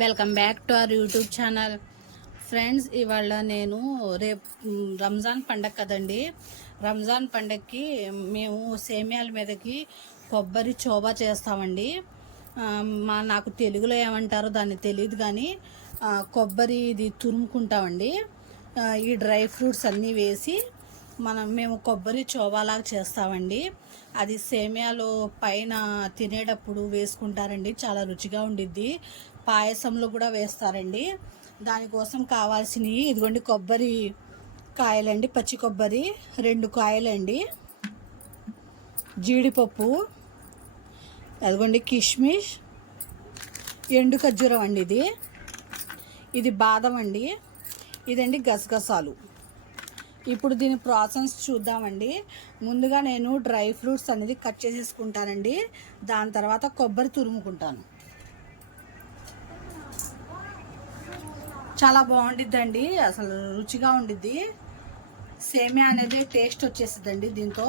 Welcome back to our YouTube channel. Friends, ఇవాళ నేను రేపు రంజాన్ పండగ కదండి. రంజాన్ పండగకి మేము సేమియాల మీదకి కొబ్బరి చోబా చేస్తామండి. నాకు తెలుగులో ఏమంటారో దాన్ని తెలియదు, కానీ కొబ్బరి ఇది తురుముకుంటామండి. ఈ డ్రై ఫ్రూట్స్ అన్నీ వేసి మేము కొబ్బరి చోబాలాగా చేస్తామండి. అది సేమియాలో పైన తినేటప్పుడు వేసుకుంటారండి, చాలా రుచిగా ఉండిద్ది. పాయసంలో కూడా వేస్తారండి. దానికోసం కావాల్సినవి ఇదిగోండి, కొబ్బరి కాయలండి, పచ్చి కొబ్బరి 2 కాయలండి, జీడిపప్పు, అదిగోండి కిష్మిష్, ఎండు ఖర్జూరం అండి, ఇది బాదం అండి, ఇదండి గసగసాలు. ఇప్పుడు దీని ప్రాసెస్ చూద్దామండి. ముందుగా నేను డ్రై ఫ్రూట్స్ అనేది కట్ చేసేసుకుంటానండి. దాని తర్వాత కొబ్బరి తురుముకుంటాను. చాలా బాగుండిద్దండి, అసలు రుచిగా ఉండిద్ది. సేమియా అనేది టేస్ట్ వచ్చేసిద్దండి దీంతో.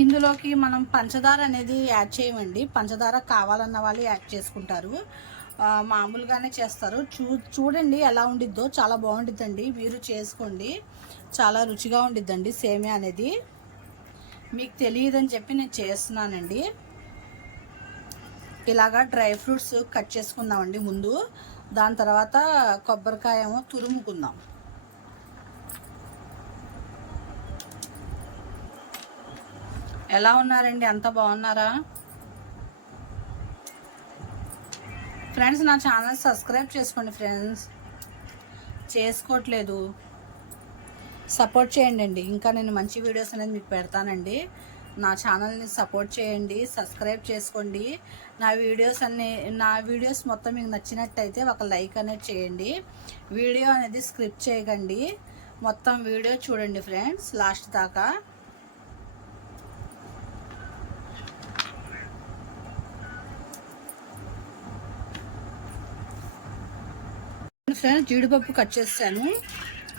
ఇందులోకి మనం పంచదార అనేది యాడ్ చేయమండి. పంచదార కావాలన్న వాళ్ళు యాడ్ చేసుకుంటారు, మామూలుగానే చేస్తారు. చూడండి ఎలా ఉండిద్దో, చాలా బాగుండిద్దండి. మీరు చేసుకోండి, చాలా రుచిగా ఉండిద్దండి సేమియా అనేది. మీకు తెలియదని చెప్పి నేను చేస్తున్నానండి. ఇలాగా డ్రై ఫ్రూట్స్ కట్ చేసుకుందామండి ముందు. దాని తర్వాత కొబ్బరికాయ ఏమో తురుముకుందాం. ఎలా ఉన్నారండి, అంత బాగున్నారా? ఫ్రెండ్స్, నా ఛానల్ సబ్స్క్రైబ్ చేసుకోండి. ఫ్రెండ్స్, చేసుకోవట్లేదు, సపోర్ట్ చేయండి. ఇంకా నేను మంచి వీడియోస్ అనేది మీకు పెడతానండి. నా ఛానల్ని సపోర్ట్ చేయండి, సబ్స్క్రైబ్ చేసుకోండి. నా వీడియోస్ మొత్తం మీకు నచ్చినట్టయితే ఒక లైక్ అనేది చేయండి. వీడియో అనేది స్క్రిప్ట్ చేయకండి, మొత్తం వీడియో చూడండి ఫ్రెండ్స్ లాస్ట్ దాకా. ఫ్రెండ్స్, జీడిపప్పు కట్ చేస్తాను.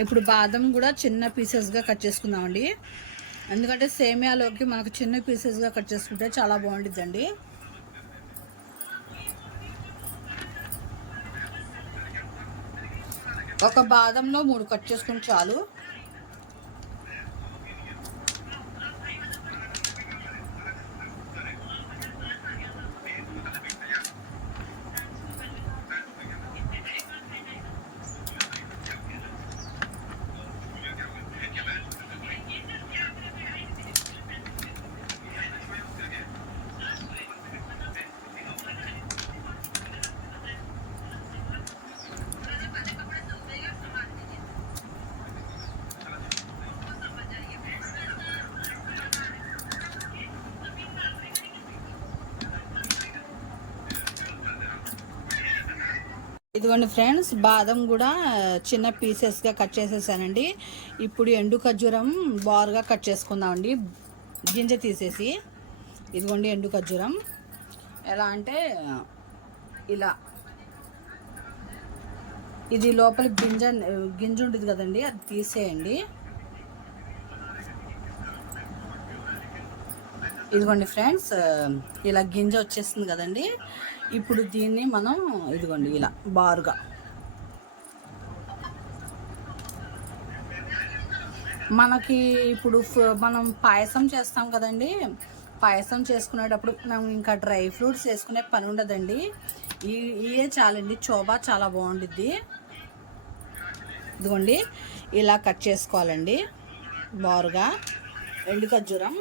ఇప్పుడు బాదం కూడా చిన్న పీసెస్గా కట్ చేసుకుందామండి. ఎందుకంటే సేమియాలోకి మనకు చిన్న పీసెస్గా కట్ చేసుకుంటే చాలా బాగుంటుందండి. ఒక బాదంలో 3 కట్ చేసుకుని చాలు. ఇదిగోండి ఫ్రెండ్స్, బాదం కూడా చిన్న పీసెస్గా కట్ చేసేసానండి. ఇప్పుడు ఎండు ఖర్జూరం బారుగా కట్ చేసుకుందామండి, గింజ తీసేసి. ఇదిగోండి ఎండు ఖర్జూరం. ఎలా అంటే ఇలా, ఇది లోపల గింజ ఉంటుంది కదండి, అది తీసేయండి. ఇదిగోండి ఫ్రెండ్స్, ఇలా గింజ వచ్చేస్తుంది కదండి. ఇప్పుడు దీన్ని మనం ఇదిగోండి ఇలా బారుగా, మనకి ఇప్పుడు మనం పాయసం చేస్తాం కదండి. పాయసం చేసుకునేటప్పుడు మనం ఇంకా డ్రై ఫ్రూట్స్ వేసుకునే పని ఉండదండి. ఇవే చాలండి, చోబా చాలా బాగుండిద్ది. ఇదిగోండి ఇలా కట్ చేసుకోవాలండి బారుగా. ఎండు ఖర్జూరం,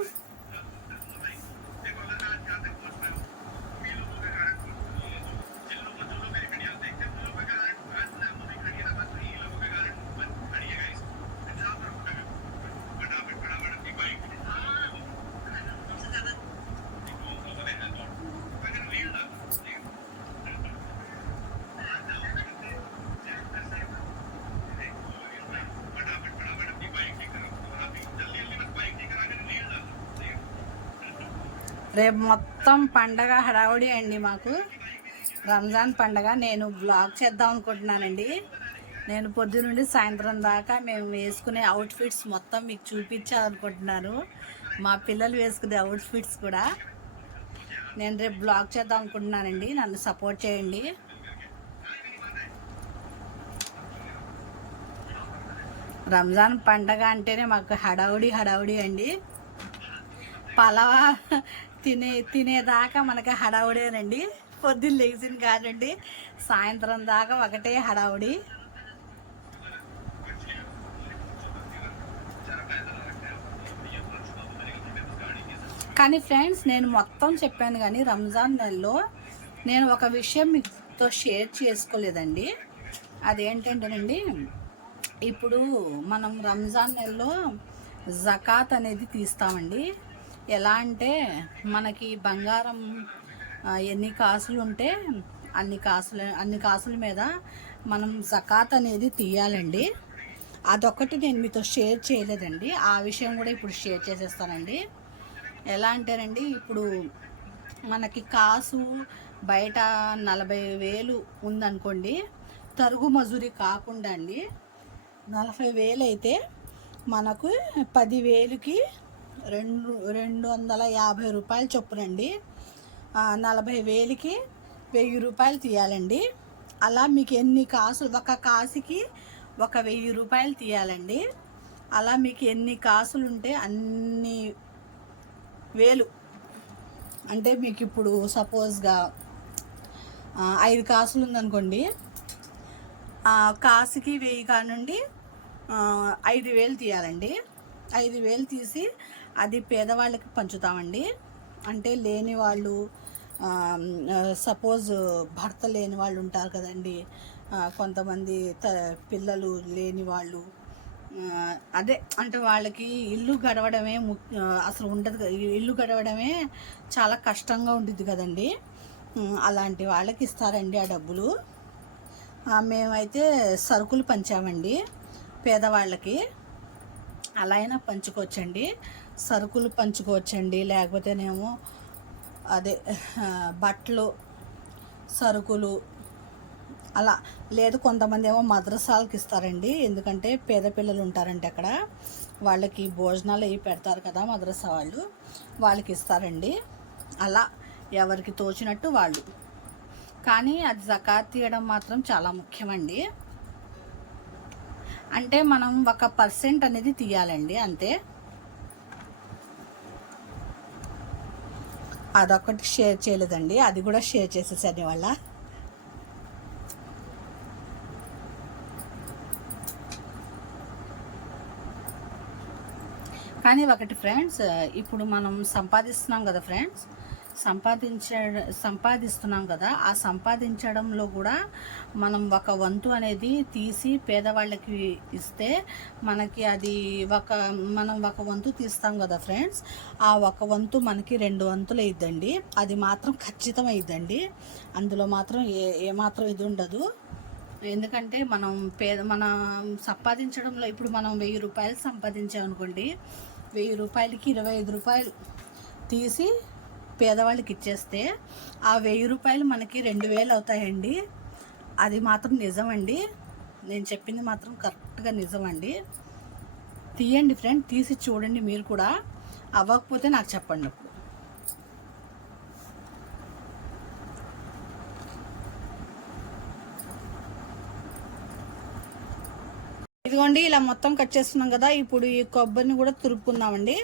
రేపు మొత్తం పండగ హడావుడి అండి మాకు. రంజాన్ పండగ నేను బ్లాగ్ చేద్దాం అనుకుంటున్నానండి. నేను పొద్దు నుండి సాయంత్రం దాకా మేము వేసుకునే అవుట్ఫిట్స్ మొత్తం మీకు చూపించాలనుకుంటున్నాను. మా పిల్లలు వేసుకునే అవుట్ఫిట్స్ కూడా నేను రేపు బ్లాగ్ చేద్దాం అనుకుంటున్నానండి, నన్ను సపోర్ట్ చేయండి. రంజాన్ పండగ అంటేనే మాకు హడావుడి అండి. పలావా తినేదాకా మనకి హడావుడేనండి. పొద్దున్న లేచిన కాదండి సాయంత్రం దాకా ఒకటే హడావుడి. కానీ ఫ్రెండ్స్, నేను మొత్తం చెప్పాను కానీ రంజాన్ నెలలో నేను ఒక విషయం మీతో షేర్ చేసుకోలేదండి. అదేంటంటేనండి, ఇప్పుడు మనం రంజాన్ నెలలో జకాత్ అనేది తీస్తామండి. ఎలా అంటే మనకి బంగారం ఎన్ని కాసులు ఉంటే అన్ని కాసుల మీద మనం జకాత్ అనేది తీయాలండి. అదొక్కటి నేను మీతో షేర్ చేయలేదండి, ఆ విషయం కూడా ఇప్పుడు షేర్ చేసేస్తానండి. ఎలా అంటేనండి, ఇప్పుడు మనకి కాసు బయట 40,000 ఉందనుకోండి, తరుగు మజూరి కాకుండా అండి 40,000 అయితే మనకు 10,000కి 250 రూపాయలు చొప్పునండి. 40,000కి 1,000 రూపాయలు తీయాలండి. అలా మీకు ఎన్ని కాసులు, ఒక కాసుకి 1,000 రూపాయలు తీయాలండి. అలా మీకు ఎన్ని కాసులు ఉంటే అన్ని వేలు. అంటే మీకు ఇప్పుడు సపోజ్గా 5 కాసులు ఉందనుకోండి, కాసుకి 1000 కానుండి 5,000 తీయాలండి. 5,000 తీసి అది పేదవాళ్ళకి పంచుతామండి. అంటే లేని వాళ్ళు, సపోజ్ భర్త లేని వాళ్ళు ఉంటారు కదండి, కొంతమంది పిల్లలు లేని వాళ్ళు, అదే అంటే వాళ్ళకి ఇల్లు గడవడమే అసలు ఉండదు, ఇల్లు గడవడమే చాలా కష్టంగా ఉంటుంది కదండి. అలాంటి వాళ్ళకి ఇస్తారండి ఆ డబ్బులు. మేమైతే సరుకులు పంచామండి పేదవాళ్ళకి. అలా అయినా పంచుకోవచ్చండి, సరుకులు పంచుకోవచ్చండి. లేకపోతేనేమో అదే బట్టలు, సరుకులు అలా. లేదు కొంతమంది ఏమో మద్రసాలకు ఇస్తారండి, ఎందుకంటే పేద పిల్లలు ఉంటారంటే అక్కడ వాళ్ళకి భోజనాలు అవి పెడతారు కదా మద్రసా వాళ్ళు, వాళ్ళకి ఇస్తారండి. అలా ఎవరికి తోచినట్టు వాళ్ళు. కానీ అది జకాత్ తీయడం మాత్రం చాలా ముఖ్యమండి. అంటే మనం 1% అనేది తీయాలండి, అంతే. అదొకటి షేర్ చేయలేదండి, అది కూడా షేర్ చేసేసాను ఇవాళ. కానీ ఒకటి ఫ్రెండ్స్, ఇప్పుడు మనం సంపాదిస్తున్నాం కదా ఫ్రెండ్స్, సంపాదిస్తున్నాం కదా, ఆ సంపాదించడంలో కూడా మనం ఒక వంతు అనేది తీసి పేదవాళ్ళకి ఇస్తే మనకి అది మనం ఒక వంతు తీస్తాం కదా ఫ్రెండ్స్, ఆ ఒక వంతు మనకి 2 వంతులు అయిద్దండి. అది మాత్రం ఖచ్చితం అయిద్దండి, అందులో మాత్రం ఏమాత్రం ఇది ఉండదు. ఎందుకంటే మనం సంపాదించడంలో ఇప్పుడు మనం 1,000 రూపాయలు సంపాదించామనుకోండి, 1,000 రూపాయలకి 25 రూపాయలు తీసి పేదవాళ్ళకి ఇచ్చేస్తే ఆ 1,000 రూపాయలు మనకి 2,000 అవుతాయండి. అది మాత్రం నిజమండి, నేను చెప్పింది మాత్రం కరెక్ట్గా నిజమండి. తీయండి ఫ్రెండ్, తీసి చూడండి మీరు కూడా. అవ్వకపోతే నాకు చెప్పండి. ఇదిగోండి, ఇలా మొత్తం కట్ చేస్తున్నాం కదా. ఇప్పుడు ఈ కొబ్బరిని కూడా తురుపుకుందామండి.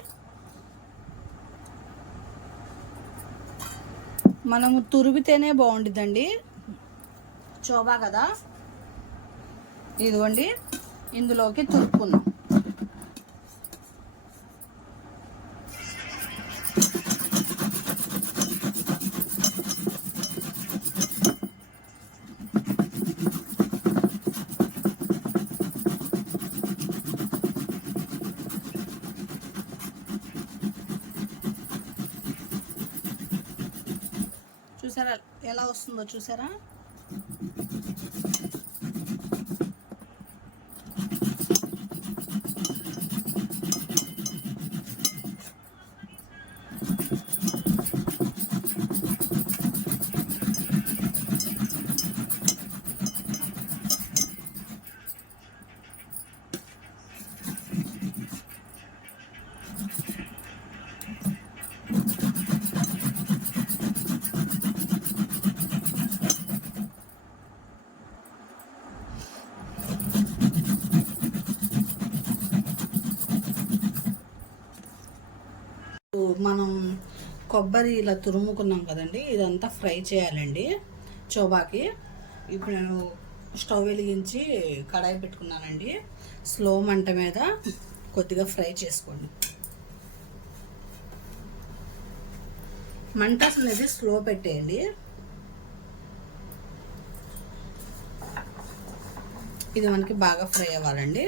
మనము తురిమితేనే బాగుంటుందండి, చోబా కదా. ఇదిగోండి, ఇందులోకి తురుపుకుందాం. చూసారా ఎలా వస్తుందో, చూసారా? మనం కొబ్బరి ఇలా తురుముకున్నాం కదండి, ఇదంతా ఫ్రై చేయాలండి చోబాకి. ఇప్పుడు నేను స్టవ్ వెలిగించి కడాయి పెట్టుకున్నానండి. స్లో మంట మీద కొద్దిగా ఫ్రై చేసుకోండి. మంట అనేది స్లో పెట్టేయండి. ఇది మనకి బాగా ఫ్రై అవ్వాలండి.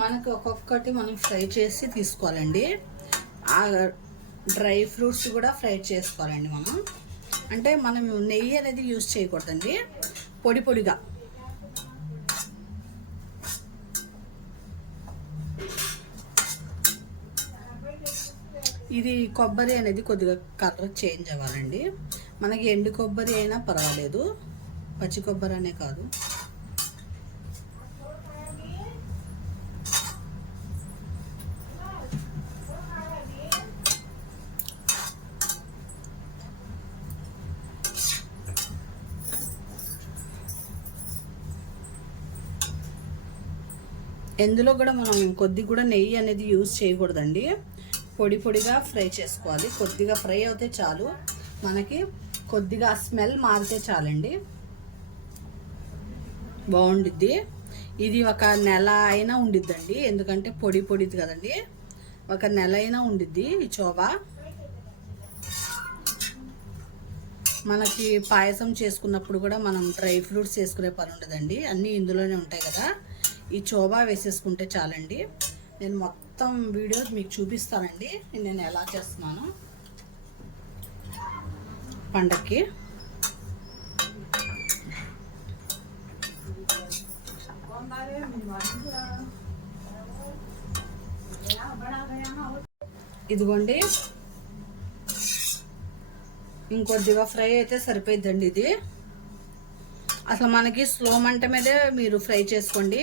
మనకి ఒక్కొక్కటి మనం ఫ్రై చేసి తీసుకోవాలండి. ఆ డ్రై ఫ్రూట్స్ కూడా ఫ్రై చేసుకోవాలండి మనం. అంటే మనం నెయ్యి అనేది యూజ్ చేయకూడదండి, పొడి పొడిగా. ఇది కొబ్బరి అనేది కొద్దిగా కలర్ చేంజ్ అవ్వాలండి. మనకి ఎండు కొబ్బరి అయినా పర్వాలేదు, పచ్చి కొబ్బరి అనే కాదు. ఇందులో కూడా మనం కొద్ది కూడా నెయ్యి అనేది యూజ్ చేయకూడదండి, పొడి పొడిగా ఫ్రై చేసుకోవాలి. కొద్దిగా ఫ్రై అవుతే చాలు, మనకి కొద్దిగా స్మెల్ మారితే చాలండి, బాగుండిద్ది. ఇది ఒక నెల అయినా ఉండిద్దండి, ఎందుకంటే పొడి పొడిది కదండి. ఒక నెల అయినా ఉండిద్ది ఈ చోబా. మనకి పాయసం చేసుకున్నప్పుడు కూడా మనం డ్రై ఫ్రూట్స్ వేసుకునే పని ఉండదండి, అన్నీ ఇందులోనే ఉంటాయి కదా. ఈ చోబా వేసేసుకుంటే చాలండి. నేను మొత్తం వీడియో మీకు చూపిస్తానండి, నేను ఎలా చేస్తున్నాను పండక్కి. ఇదిగోండి, ఇంకొద్దిగా ఫ్రై అయితే సరిపోయిద్దండి ఇది. అసలు మనకి స్లో మంట మీదే మీరు ఫ్రై చేసుకోండి.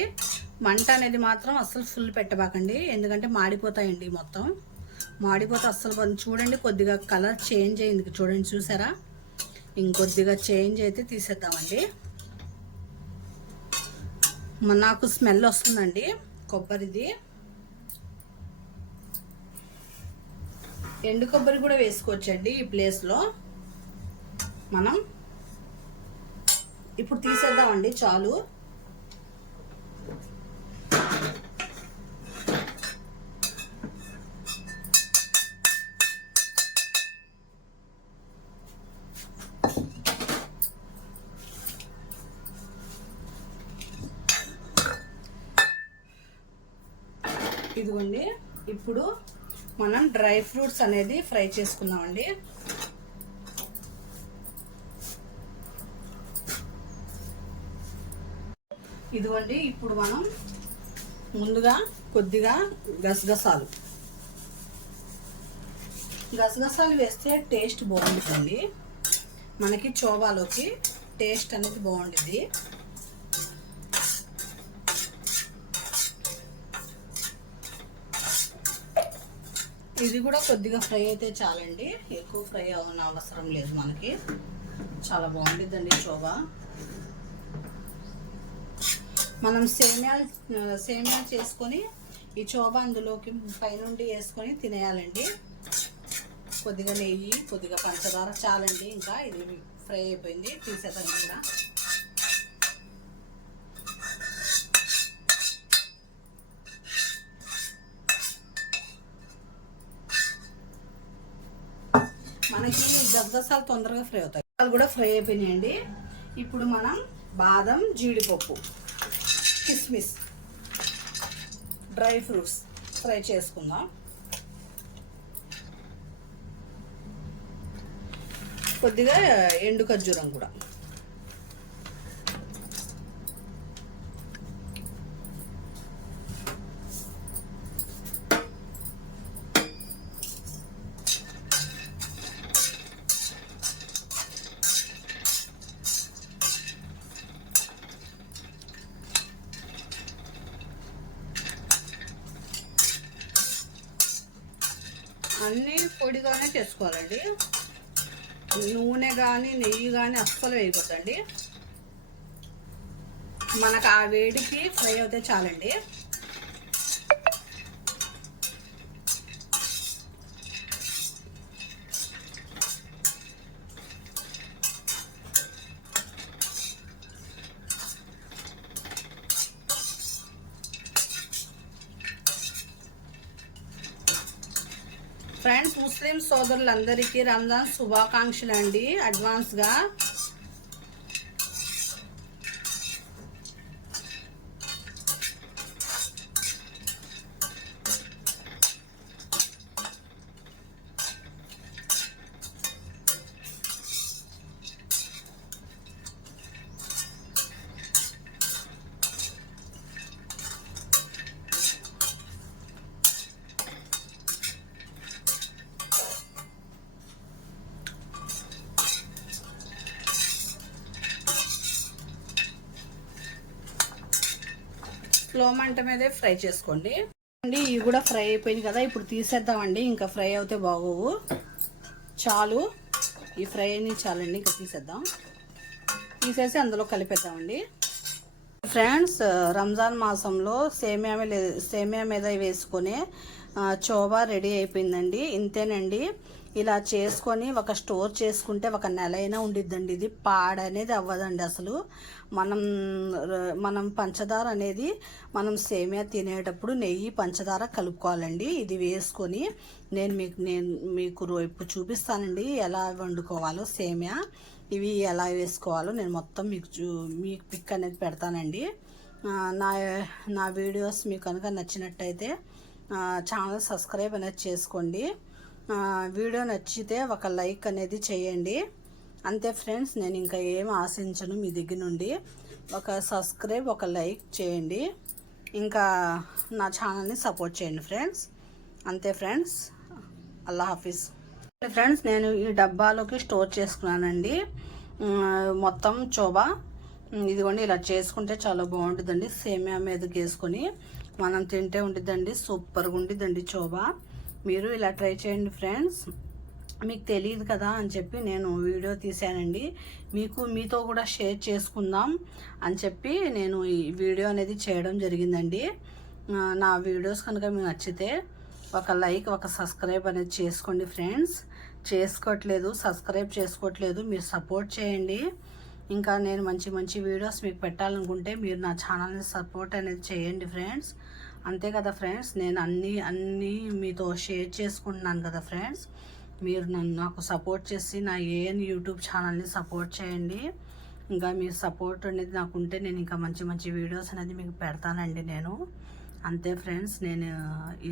మంట అనేది మాత్రం అస్సలు ఫుల్ పెట్టబాకండి, ఎందుకంటే మాడిపోతాయండి. మొత్తం మాడిపోతే అస్సలు. చూడండి, కొద్దిగా కలర్ చేంజ్ అయింది చూడండి, చూసారా? ఇంకొద్దిగా చేంజ్ అయితే తీసేద్దామండి. నాకు స్మెల్ వస్తుందండి కొబ్బరిది. ఎండు కొబ్బరి కూడా వేసుకోవచ్చండి ఈ ప్లేస్లో. మనం ఇప్పుడు తీసేద్దామండి, చాలు. ఇదిగోండి, ఇప్పుడు మనం డ్రై ఫ్రూట్స్ అనేది ఫ్రై చేసుకుందామండి. ఇదిగోండి, ఇప్పుడు మనం ముందుగా కొద్దిగా గసగసాలు వేస్తే టేస్ట్ బాగుంటుందండి. మనకి చోబాలోకి టేస్ట్ అనేది బాగుంటుంది. ఇది కూడా కొద్దిగా ఫ్రై అయితే చాలండి, ఎక్కువ ఫ్రై అవ్వని అవసరం లేదు. మనకి చాలా బాగుంటుందండి చోబా. మనం సేమియాలు చేసుకొని ఈ చోబా అందులోకి పైనుండి వేసుకొని తినేయాలండి. కొద్దిగా నెయ్యి, కొద్దిగా పంచదార చాలండి. ఇంకా ఇది ఫ్రై అయిపోయింది, తీసేద్దాం. కూడా మనకి గసగసాలు తొందరగా ఫ్రై అవుతాయి, అది కూడా ఫ్రై అయిపోయినాయండి. ఇప్పుడు మనం బాదం, జీడిపప్పు, కిస్మిస్, డ్రై ఫ్రూట్స్ ఫ్రై చేసుకుందాం. కొద్దిగా ఎండు ఖర్జూరం కూడా. అన్నీ పొడిగానే చేసుకోవాలండి. నూనె కానీ నెయ్యి కానీ అస్సలు వేయకూడదండి. మనకు ఆ వేడికి ఫ్రై అవుతే చాలండి. ఫ్రెండ్స్, ముస్లిం సోదరులందరికీ రంజాన్ శుభాకాంక్షలు అండి అడ్వాన్స్గా. స్లో మంట మీదే ఫ్రై చేసుకోండి అండి. ఇవి కూడా ఫ్రై అయిపోయింది కదా, ఇప్పుడు తీసేద్దామండి. ఇంకా ఫ్రై అవుతే బాగోవు. చాలు, ఈ ఫ్రై అని చాలండి. ఇంకా తీసేద్దాం. తీసేసి అందులో కలిపేద్దామండి. ఫ్రెండ్స్, రంజాన్ మాసంలో సేమియా మీద వేసుకునే చోబా రెడీ అయిపోయిందండి. ఇంతేనండి. ఇలా చేసుకొని స్టోర్ చేసుకుంటే 1 నెల అయినా ఉండిద్దండి. ఇది పాడనేది అవ్వదండి అసలు. మనం పంచదార అనేది మనం సేమియా తినేటప్పుడు నెయ్యి పంచదార కలుపుకోవాలండి. ఇది వేసుకొని నేను మీకు ఇప్పుడు చూపిస్తానండి ఎలా వండుకోవాలో సేమియా. ఇవి ఎలా వేసుకోవాలో నేను మొత్తం మీకు పిక్ అనేది పెడతానండి. నా వీడియోస్ మీకు కనుక నచ్చినట్టయితే ఛానల్ సబ్స్క్రైబ్ అనేది చేసుకోండి. వీడియో నచ్చితే ఒక లైక్ అనేది చేయండి. అంతే ఫ్రెండ్స్, నేను ఇంకా ఏం ఆశించను మీ దగ్గర నుండి. ఒక సబ్స్క్రైబ్, ఒక లైక్ చేయండి. ఇంకా నా ఛానల్ని సపోర్ట్ చేయండి ఫ్రెండ్స్. అంతే ఫ్రెండ్స్, అల్లా హాఫీజ్. ఫ్రెండ్స్, నేను ఈ డబ్బాలోకి స్టోర్ చేసుకున్నానండి మొత్తం చోబా. ఇదిగోండి, ఇలా చేసుకుంటే చాలా బాగుంటుందండి. సేమియా మీదకి వేసుకొని మనం తింటే ఉంటుందండి. సూపర్గా ఉంటుందండి చోబా. మీరు ఇలా ట్రై చేయండి ఫ్రెండ్స్. మీకు తెలియదు కదా అని చెప్పి నేను వీడియో తీసానండి. మీతో కూడా షేర్ చేసుకుందాం అని చెప్పి నేను ఈ వీడియో అనేది చేయడం జరిగిందండి. నా వీడియోస్ కనుక మీకు నచ్చితే ఒక లైక్, ఒక సబ్స్క్రైబ్ అనేది చేసుకోండి ఫ్రెండ్స్. సబ్స్క్రైబ్ చేసుకోవట్లేదు, మీరు సపోర్ట్ చేయండి. ఇంకా నేను మంచి వీడియోస్ మీకు పెట్టాలనుకుంటే మీరు నా ఛానల్ని సపోర్ట్ అనేది చేయండి ఫ్రెండ్స్. అంతే కదా ఫ్రెండ్స్, నేను అన్నీ మీతో షేర్ చేసుకుంటున్నాను కదా ఫ్రెండ్స్. మీరు నాకు సపోర్ట్ చేసి నా ఏఎన్ యూట్యూబ్ ఛానల్ని సపోర్ట్ చేయండి. ఇంకా మీ సపోర్ట్ అనేది నాకు ఉంటే నేను ఇంకా మంచి వీడియోస్ అనేది మీకు పెడతానండి నేను. అంతే ఫ్రెండ్స్, నేను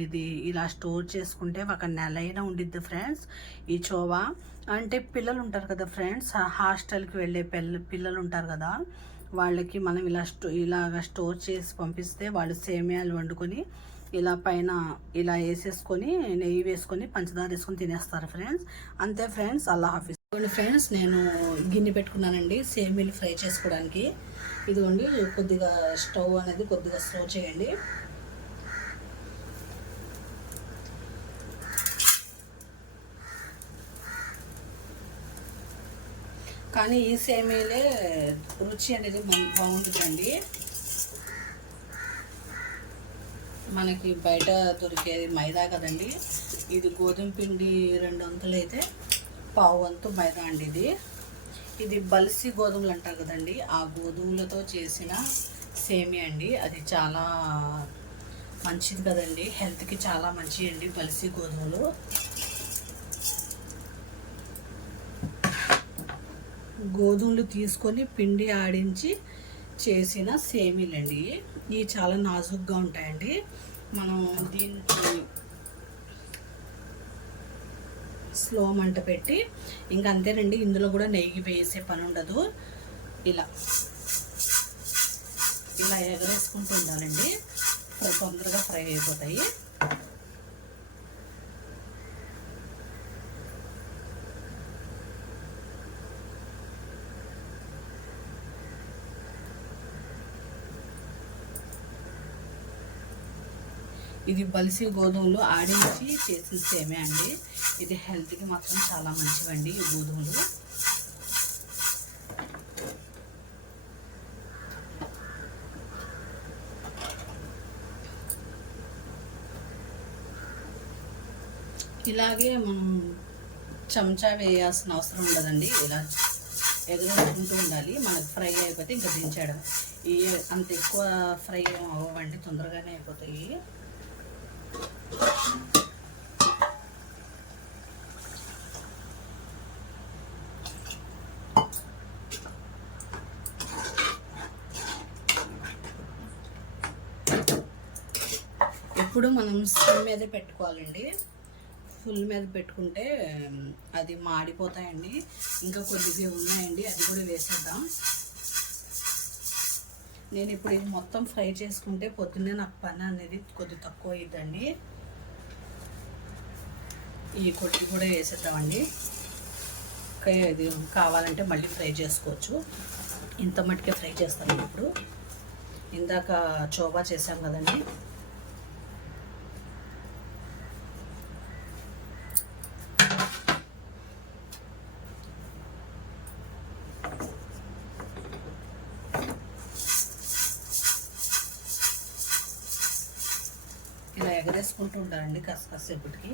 ఇది ఇలా స్టోర్ చేసుకుంటే 1 నెల అయినా ఉండిద్ది ఫ్రెండ్స్. ఈ చోవా అంటే పిల్లలు ఉంటారు కదా ఫ్రెండ్స్, హాస్టల్కి వెళ్ళే పిల్లలు ఉంటారు కదా, వాళ్ళకి మనం ఇలాగ స్టోర్ చేసి పంపిస్తే వాళ్ళు సేమియాలు వండుకొని ఇలా పైన ఇలా వేసేసుకొని నెయ్యి వేసుకొని పంచదార వేసుకొని తినేస్తారు ఫ్రెండ్స్. అంతే ఫ్రెండ్స్, అల్లా హాఫీజ్. ఫ్రెండ్స్, నేను గిన్నె పెట్టుకున్నానండి సేమియాలు ఫ్రై చేసుకోవడానికి. ఇదిగోండి, కొద్దిగా స్టవ్ అనేది కొద్దిగా స్లో చేయండి. కానీ ఈ సేమియాలే రుచి అనేది బాగుంటుందండి. మనకి బయట దొరికేది మైదా కదండి. ఇది గోధుమ పిండి 2 వంతులు అయితే 1/2 వంతు మైదా అండి. ఇది బల్సి గోధుమలు అంటారు కదండి, ఆ గోధుమలతో చేసిన సేమియా అండి. అది చాలా మంచిది కదండి, హెల్త్కి చాలా మంచిది అండి బల్సి గోధుమలు. గోధుమలు తీసుకొని పిండి ఆడించి చేసిన సేమియాలండి. ఇవి చాలా నాజుగ్గా ఉంటాయండి. మనం దీనికి స్లో మంట పెట్టి ఇంకా అంతేనండి. ఇందులో కూడా నెయ్యి వేసే పని ఉండదు. ఇలా ఎగరేసుకుంటూ ఉండాలండి, తొందరగా ఫ్రై అయిపోతాయి. ఇది బలిసి గోధుమలు ఆడించి చేసిన సేమే అండి. ఇది హెల్త్కి మాత్రం చాలా మంచివండి ఈ గోధుమలు. ఇలాగే మనం చెంచా వేయాల్సిన అవసరం ఉండదండి. ఇలా ఎగరేసుకుంటూ ఉండాలి. మనకు ఫ్రై అయిపోతే ఇంకా దించడం. ఇవి అంత ఎక్కువ ఫ్రై అవ్వండి, తొందరగానే అయిపోతాయి. ఎప్పుడు మనం సిమ్ మీద పెట్టుకోవాలండి. ఫుల్ మీద పెట్టుకుంటే అది మాడిపోతాయండి. ఇంకా కొద్దిగా ఉన్నాయండి, అది కూడా వేసేద్దాం. నేను ఇప్పుడు ఇది మొత్తం ఫ్రై చేసుకుంటే పొద్దున్నే నాకు పని అనేది కొద్ది తక్కువ అవుతుందండి. ఈ కొట్టి కూడా వేసేద్దామండి. ఇది కావాలంటే మళ్ళీ ఫ్రై చేసుకోవచ్చు. ఇంత మట్టుకే ఫ్రై చేస్తాను. ఇప్పుడు ఇందాక చోబా చేసాం కదండి, ఇలా ఎగరేసుకుంటూ ఉంటారండి కాసేపటికి.